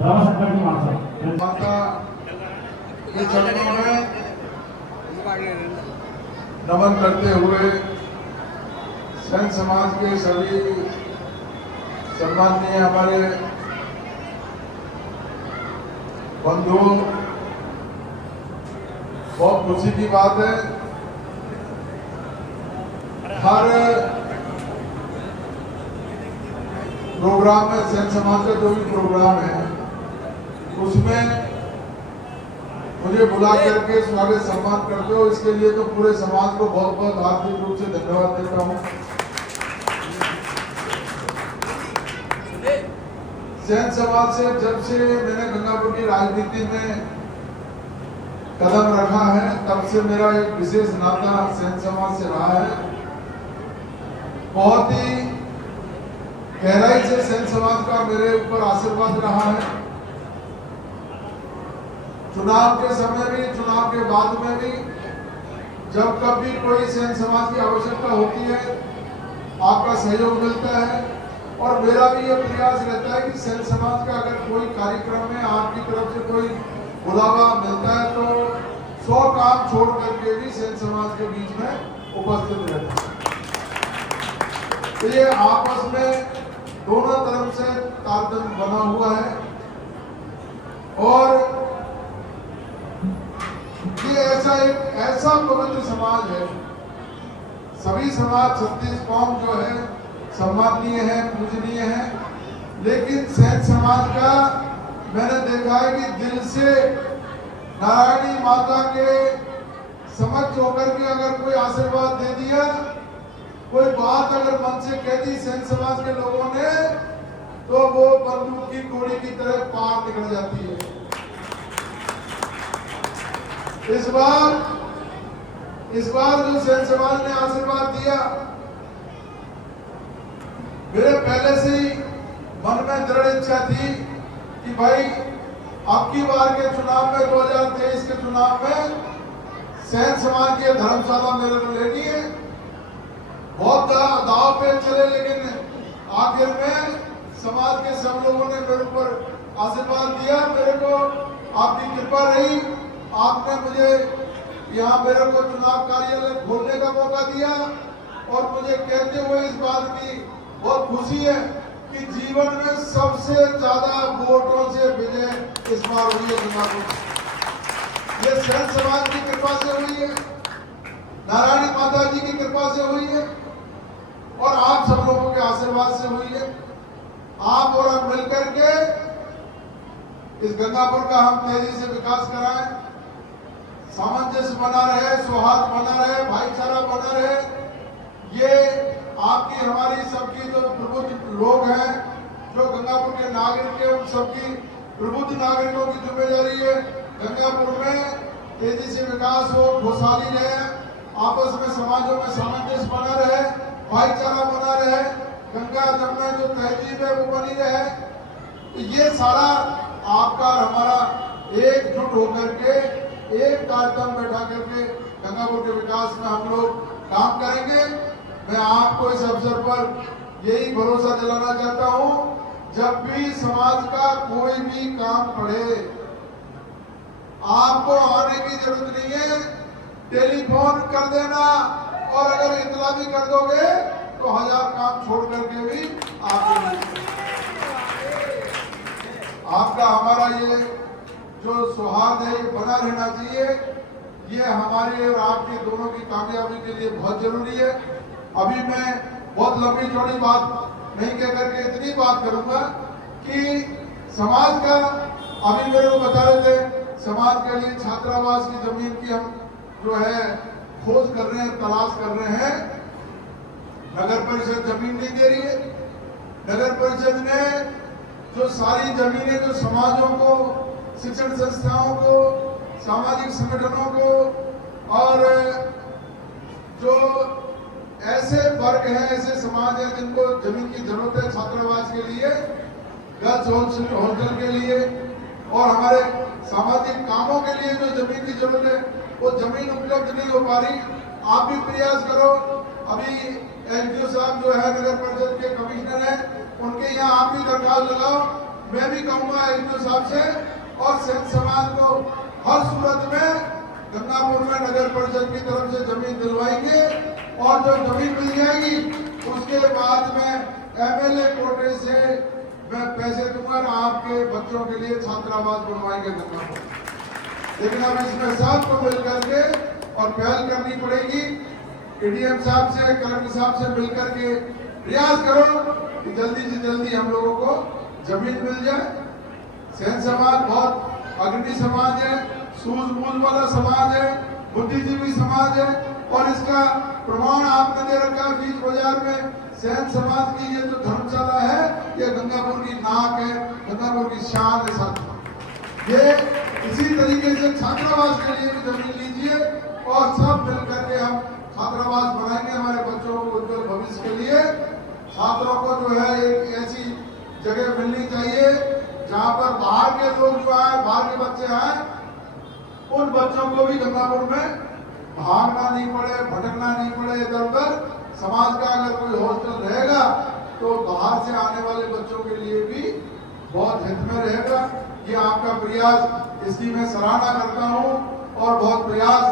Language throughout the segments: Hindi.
माता के चरणों में नमन करते हुए सैन समाज के सभी सम्माननीय हमारे बंधुओं, बहुत खुशी की बात है। हर प्रोग्राम में सैन समाज का जो भी प्रोग्राम है उसमें मुझे बुला करके स्वागत सम्मान करते हो, इसके लिए तो पूरे समाज को बहुत बहुत हार्दिक रूप से धन्यवाद देता हूँ। सैन समाज से जब से मैंने गंगापुर की राजनीति में कदम रखा है तब से मेरा एक विशेष नाता सैन समाज से रहा है। बहुत ही गहराई से सैन समाज का मेरे ऊपर आशीर्वाद रहा है। चुनाव के समय भी, चुनाव के बाद में भी, जब कभी कोई सैन समाज की आवश्यकता होती है आपका सहयोग मिलता है। और मेरा भी ये प्रयास रहता है कि सैन समाज का अगर कोई कार्यक्रम में आपकी तरफ से कोई बुलावा मिलता है तो 100 काम छोड़ करके भी सैन समाज के बीच में उपस्थित रहता है। तो ये आपस में दोनों तरफ से तारतम्य बना हुआ है। और ये ऐसा पवित्र समाज है। सभी समाज 36 कौम जो है सम्माननीय है, पूजनीय है, लेकिन सैन समाज का मैंने देखा है कि दिल से नारायणी माता के समक्ष होकर के अगर कोई आशीर्वाद दे दिया, कोई बात अगर मन से कह दी सैन समाज के लोगों ने, तो वो बंदूक की गोली की तरह पार निकल जाती है। इस बार जो सैन समाज ने आशीर्वाद दिया, मेरे पहले से ही मन में दृढ़ इच्छा थी कि भाई अब की बार के चुनाव में 2023 के चुनाव में सैन समाज की धर्मशाला मेरे को लेनी है। बहुत दाव पे चले, लेकिन आखिर में समाज के सब लोगों ने मेरे ऊपर आशीर्वाद दिया। मेरे को आपकी कृपा रही, आपने मुझे यहाँ मेरे को चुनाव कार्यालय खोलने का मौका दिया और मुझे कहते हुए इस बात की बहुत खुशी है कि जीवन में सबसे ज्यादा वोटों से विजय इस बार हुई है गंगापुर। ये सैन समाज की कृपा से हुई है, नारायणी माता जी की कृपा से हुई है और आप सब लोगों के आशीर्वाद से हुई है। आप और हम मिलकर के इस गंगापुर का हम तेजी से विकास कराएं, सामंजस्य बना रहे, सौहार्द बना रहे, भाईचारा बना रहे। ये आपकी हमारी सबकी जो प्रबुद्ध लोग हैं, जो गंगापुर के नागरिक हैं, उन सबकी प्रबुद्ध नागरिकों की जिम्मेदारी है। गंगापुर में तेजी से विकास हो, खुशहाली रहे, आपस में समाजों में सामंजस्य बना रहे, भाईचारा बना रहे, गंगा जमुना जो तहजीब है वो बनी रहे। तो ये सारा आपका और हमारा एकजुट होकर के एक कार्यक्रम बैठा करके गंगापुर के विकास में हम लोग काम करेंगे। मैं आपको इस अवसर पर यही भरोसा दिलाना चाहता हूं, जब भी समाज का कोई भी काम पड़े आपको आने की जरूरत नहीं है, टेलीफोन कर देना और अगर इतला भी कर दोगे तो 1000 काम छोड़ करके भी आपका हमारा ये जो सौहार्द है ये बना रहना चाहिए। ये हमारे और आपके दोनों की कामयाबी के लिए बहुत जरूरी है। अभी मैं बहुत लंबी चौड़ी बात नहीं कह करके इतनी बात करूंगा कि समाज का, अभी मेरे को बता रहे थे, समाज के लिए छात्रावास की जमीन की हम जो है खोज कर रहे हैं, तलाश कर रहे हैं। नगर परिषद जमीन नहीं दे रही है। नगर परिषद ने जो सारी जमीनें जो समाजों को, शिक्षण संस्थाओं को, सामाजिक संगठनों को और जो ऐसे वर्ग हैं, ऐसे समाज हैं जिनको जमीन की जरूरत है छात्रावास के लिए, गर्ल्स हॉस्टल के लिए और हमारे सामाजिक कामों के लिए जो जमीन की जरूरत है वो जमीन उपलब्ध नहीं हो पा रही। आप भी प्रयास करो। अभी एसडीओ साहब जो है नगर परिषद के कमिश्नर हैं, उनके यहाँ आप भी दरखास्त लगाओ मैं भी कहूंगा एसडीओ साहब से और संत समाज को हर सूरत में गंगापुर में नगर परिषद की तरफ से जमीन दिलवाएंगे और जब जमीन मिल जाएगी उसके बाद में एमएलए कोटे से मैं पैसे दूंगा और आपके बच्चों के लिए छात्रावास बनवाएंगे गंगापुर। लेकिन अब इसमें सबको मिल करके और पहल करनी पड़ेगी। एडीएम साहब से, कलेक्टर साहब से मिलकर के प्रयास करो कि जल्दी से जल्दी हम लोगों को जमीन मिल जाए। सेन समाज बहुत अग्रणी समाज है, सूझबूझ वाला समाज है, बुद्धिजीवी समाज है और इसका प्रमाण आपने दे रखा है। बीच बाजार में सेन समाज की ये जो धर्मशाला है ये गंगापुर की नाक है, गंगापुर की शान है। साथ ये इसी तरीके से छात्रावास के लिए भी जमीन लीजिए और सब मिल करके हम छात्रावास बनाएंगे हमारे बच्चों को उज्जवल भविष्य के लिए। छात्रों को जो है एक ऐसी जगह मिलनी चाहिए जहां पर बाहर के लोग जो आए, बाहर के बच्चे आए, उन बच्चों को भी गंगापुर में भागना नहीं पड़े, भटकना नहीं पड़े इधर उधर। समाज का अगर कोई हॉस्टल रहेगा तो बाहर से आने वाले बच्चों के लिए भी बहुत हित में रहेगा। ये आपका प्रयास, इसकी मैं सराहना करता हूँ और बहुत प्रयास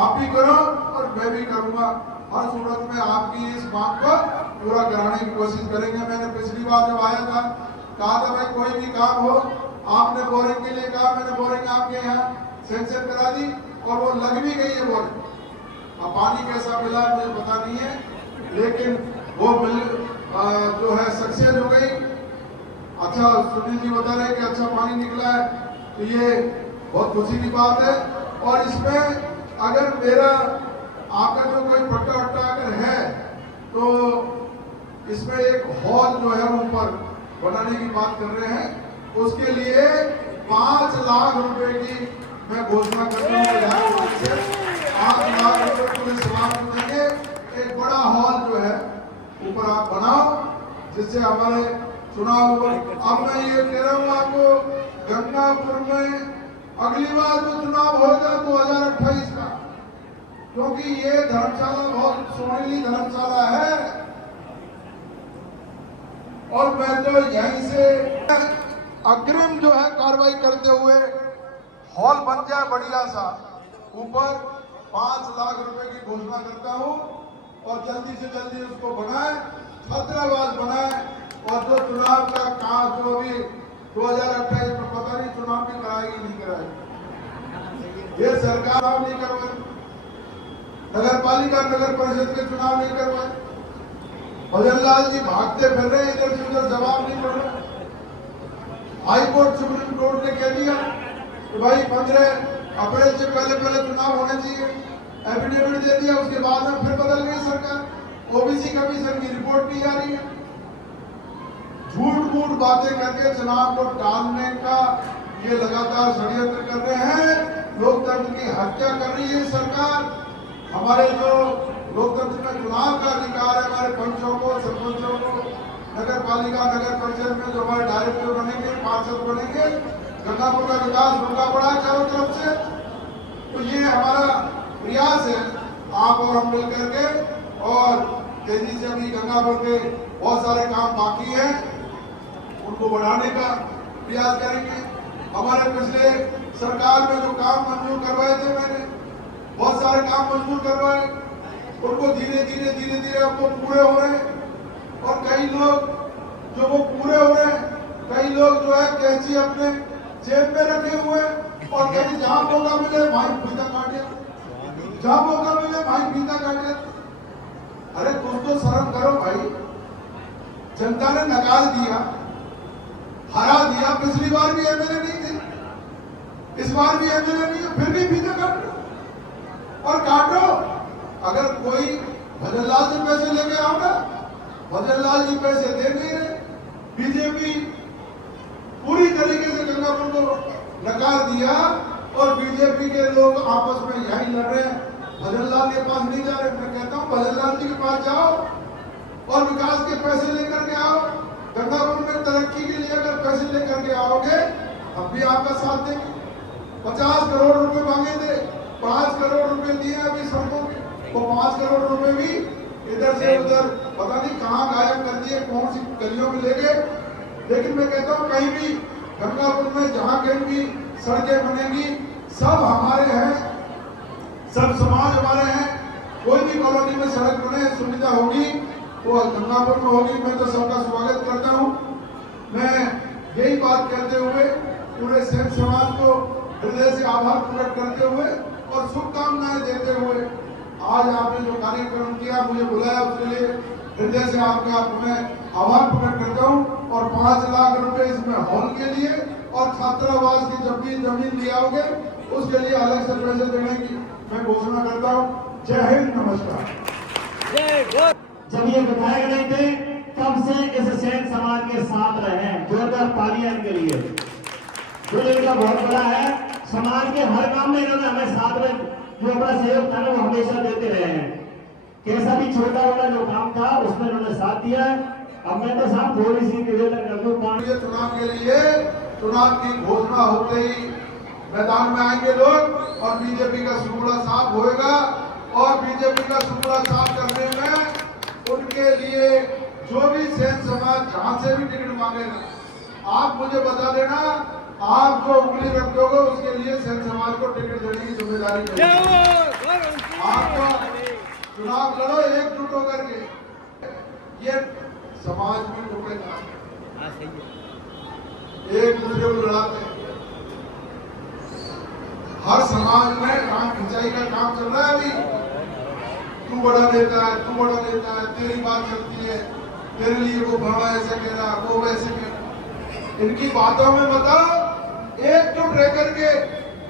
आप भी करो और मैं भी करूंगा। हर सूरत में आपकी इस मांग को पूरा कराने की कोशिश करेंगे। मैंने पिछली बार जब आया था कहा था भाई कोई भी काम हो, आपने बोरिंग के लिए कहा, मैंने बोरिंग आपके यहाँ सेंक्शन करा दी और वो लग भी गई है बोरिंग। अब पानी कैसा मिला मुझे पता नहीं है, लेकिन वो मिल जो है सक्सेस हो गई। अच्छा, सुनील जी बता रहे कि अच्छा पानी निकला है, तो ये बहुत खुशी की बात है। और इसमें अगर मेरा आपका जो कोई पट्टा वट्टा अगर है तो इसमें एक हॉल जो है ऊपर बनाने की बात कर रहे हैं, उसके लिए 5 लाख रुपए की मैं घोषणा करता हूँ। 5 लाख रुपए पूरे समाज को देंगे। एक बड़ा हॉल जो है ऊपर आप बनाओ जिससे हमारे चुनाव। अब मैं ये कह रहा हूँ आपको, गंगापुर में अगली बार जो चुनाव होगा 2028 का, क्योंकि ये धर्मशाला बहुत सोनेली धर्मशाला है और मैं तो यहीं से अग्रिम जो है कार्रवाई करते हुए हॉल बन जाए बढ़िया सा, ऊपर 5 लाख रुपए की घोषणा करता हूं और जल्दी से जल्दी उसको बनाए, छात्रावास बनाए और जो चुनाव का काम जो भी 2028 में पता नहीं चुनाव भी कराएगी नहीं कराएगी, ये सरकार चुनाव नहीं करवाई, नगर पालिका नगर परिषद के चुनाव नहीं करवाए। भजन लाल जी भागते फिर रहे, इधर से उधर जवाब नहीं पड़ रहा। हाई कोर्ट, सुप्रीम कोर्ट ने कह दिया कि भाई 15 अप्रैल से पहले चुनाव होने चाहिए, एफिडेविट दे दिया। उसके बाद में फिर बदल गई सरकार, ओबीसी कमीशन की रिपोर्ट नहीं आ रही है। झूठ मूठ बातें करके चुनाव को टालने का ये लगातार षड्यंत्र कर रहे हैं। लोकतंत्र की हत्या कर रही है सरकार। हमारे जो लोकतंत्र में चुनाव का अधिकार है, हमारे पंचों को, सरपंचों को, नगर पालिका नगर परिषद में जो हमारे डायरेक्टर बनेंगे, पार्षद बनेंगे, गंगापुर का विकास रुका पड़ा है चारों तरफ से। तो ये हमारा प्रयास है, आप और हम मिल करके, और तेजी से अभी गंगापुर के बहुत सारे काम बाकी हैं, उनको बढ़ाने का प्रयास करेंगे। हमारे पिछले सरकार में जो काम मंजूर करवाए थे, मैंने बहुत सारे काम मंजूर करवाए, उनको धीरे धीरे अब वो पूरे हो रहे हैं। और कई लोग जो वो पूरे हो रहे हैं, कई लोग जो है कैंची अपने जेब में रखे हुए हैं और कहीं जहां मौका मिले भाई फीता काटे, जहां मौका मिले भाई फीता काटे। अरे कुछ तो शर्म करो भाई, जनता ने नकार दिया, हरा दिया। पिछली बार भी एमएलए नहीं थे, इस बार भी एमएलए नहीं है, फिर भी फीता काट लो और काटो। अगर कोई भजन लाल से पैसे लेके आओगे, भजन लाल जी पैसे दे नहीं रहे। बीजेपी पूरी तरीके से गंगापुर को नकार दिया और बीजेपी के लोग आपस में यही लड़ रहे हैं, भजन लाल के पास नहीं जा रहे। मैं कहता हूं भजन लाल जी के पास जाओ और विकास के पैसे लेकर के आओ। गंगापुर में तरक्की के लिए अगर पैसे लेकर के आओगे, हम भी आपका साथ देंगे। 50 करोड़ रुपए मांगे थे, 5 करोड़ रुपए दिए अभी सड़कों के, वो 5 करोड़ रुपए भी इधर से उधर पता नहीं कहां गायब कर दिए, कौन सी गलियों में ले गए। लेकिन मैं कहता हूँ कहीं भी गंगापुर में जहाँ कहीं भी सड़कें बनेंगी सब हमारे हैं, सब समाज हमारे हैं। कोई भी कॉलोनी में सड़क बने सुविधा होगी वो गंगापुर में होगी। मैं तो सबका स्वागत करता हूँ। मैं यही बात कहते हुए पूरे सेन समाज को हृदय से आभार प्रकट करते हुए और शुभकामनाएं देते हुए आज आपने जो कार्यक्रम किया मुझे बुलाया उसके लिए हृदय से आपका मैं आभार प्रकट करता हूँ। और 5 लाख रुपए इसमें हॉल के लिए और छात्रावास की जब भी जमीन लियाओगे उसके लिए अलग से पैसे देने की मैं घोषणा करता हूँ। जय हिंद, नमस्कार। जब ये विधायक नहीं थे तब से इस सेन समाज के साथ रहे हैं। जोरदार तालियां इनके लिए। जो इनका बहुत बड़ा है, समाज के हर काम में इन्होंने हमें साथ में जो अपना सहयोग था ना वो हमेशा देते रहे हैं। कैसा भी छोटा बड़ा जो काम था उसमें इन्होंने साथ दिया। अब मैं तो साहब थोड़ी सी निवेदन कर दूं, चुनाव के लिए चुनाव की घोषणा होते ही मैदान में आएंगे लोग और बीजेपी का सुपड़ा साफ होएगा। और बीजेपी का सुपड़ा साफ करने में उनके लिए जो भी सेन समाज जहां से भी टिकट मांगेगा आप मुझे बता देना। आप जो उंगली रख दोगे उसके लिए सेन समाज को टिकट देने की जिम्मेदारी मिलेगी। आपको चुनाव लड़ो एकजुट होकर के। ये समाज में टुकड़ेगा, एक दूसरे को लड़ाते हैं। हर समाज में काम खिंचाई का काम चल रहा है। अभी तू बड़ा नेता है, तू बड़ा नेता है, तेरी बात चलती है, तेरे लिए वो भाड़ा ऐसे कह रहा, वो वैसे कह रहा। इनकी बातों में बताओ एकजुट रह करके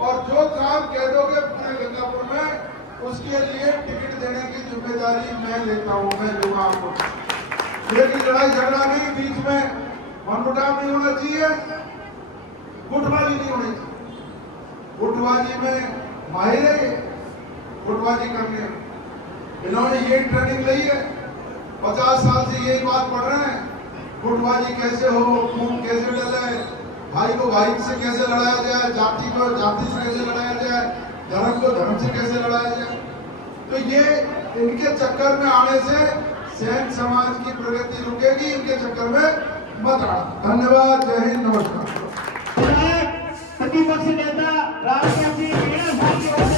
और जो काम कह दोगे पूरे गंगापुर में उसके लिए टिकट देने की जिम्मेदारी मैं लेता हूँ। मैं दूंगा आपको। लेकिन लड़ाई झगड़ा नहीं, बीच में मनमुटाव नहीं होना चाहिए, गुटबाजी नहीं होनी चाहिए। गुटबाजी में माहिर है, गुटबाजी करने इन्होंने ये ट्रेनिंग ली है। 50 साल से यही बात पढ़ रहे हैं। गुटबाजी कैसे हो, खून कैसे डले, भाई को भाई से कैसे लड़ाया जाए, जाति को जाति से कैसे लड़ाया जाए, धर्म को धर्म से कैसे लड़ाया जाए। तो ये इनके चक्कर में आने से सेन समाज की प्रगति रुकेगी। इनके चक्कर में मत आना। धन्यवाद। जय हिंद, नमस्कार। प्रतिपक्ष नेता राजनाथ सिंह